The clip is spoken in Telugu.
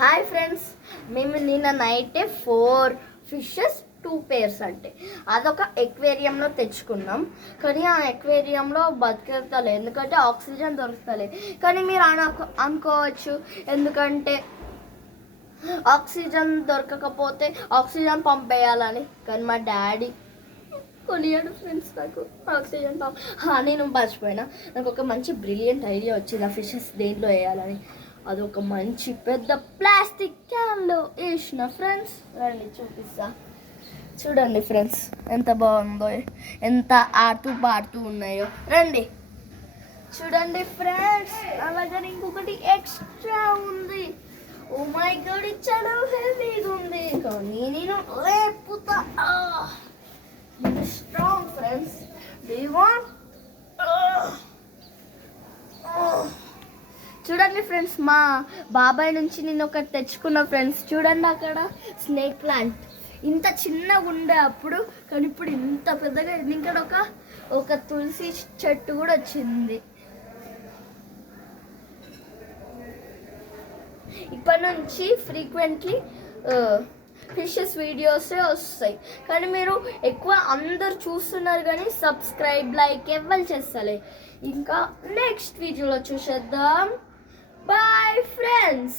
హాయ్ ఫ్రెండ్స్, మేము నిన్న నైటే 4 ఫిషెస్ 2 పేర్స్ అంటే అదొక ఎక్వేరియంలో తెచ్చుకున్నాం. కానీ ఆ ఎక్వేరియంలో బతికేస్తలే, ఎందుకంటే ఆక్సిజన్ దొరుకుతలే. కానీ మీరు అనుకోవచ్చు, ఎందుకంటే ఆక్సిజన్ దొరకకపోతే ఆక్సిజన్ పంపేయాలని. కానీ మా డాడీ కొనియాడు ఫ్రెండ్స్ నాకు ఆక్సిజన్ పంప్. నేను మర్చిపోయినా, నాకు ఒక మంచి బ్రిలియంట్ ఐడియా వచ్చింది ఆ ఫిషెస్ దేంట్లో వేయాలని. అదొక మంచి పెద్ద ప్లాస్టిక్ క్యాన్లో వేసిన ఫ్రెండ్స్. రండి చూపిస్తా. చూడండి ఫ్రెండ్స్, ఎంత బాగుందో, ఎంత ఆడుతూ పాడుతూ ఉన్నాయో. రండి చూడండి ఫ్రెండ్స్. అలాగే ఇంకొకటి ఎక్స్ట్రా ఉంది. ఓ మై గాడ్, ఇది చాలా హెవీగా ఉంది. కానీ నేను లేపుతా. Strong friends. చూడండి ఫ్రెండ్స్, మా బాబాయ్ నుంచి నేను ఒకటి తెచ్చుకున్న ఫ్రెండ్స్. చూడండి అక్కడ స్నేక్ ప్లాంట్ ఇంత చిన్నగా ఉండే అప్పుడు, కానీ ఇప్పుడు ఇంత పెద్దగా. ఇక్కడ ఒక తులసి చెట్టు కూడా వచ్చింది. ఇప్పటి నుంచి ఫ్రీక్వెంట్లీ ఫిషెస్ వీడియోసే వస్తాయి. కానీ మీరు ఎక్కువ అందరు చూస్తున్నారు, కానీ సబ్స్క్రైబ్ లైక్ ఎవరు చేస్తలే. ఇంకా నెక్స్ట్ వీడియోలో చూసేద్దాం. Bye friends!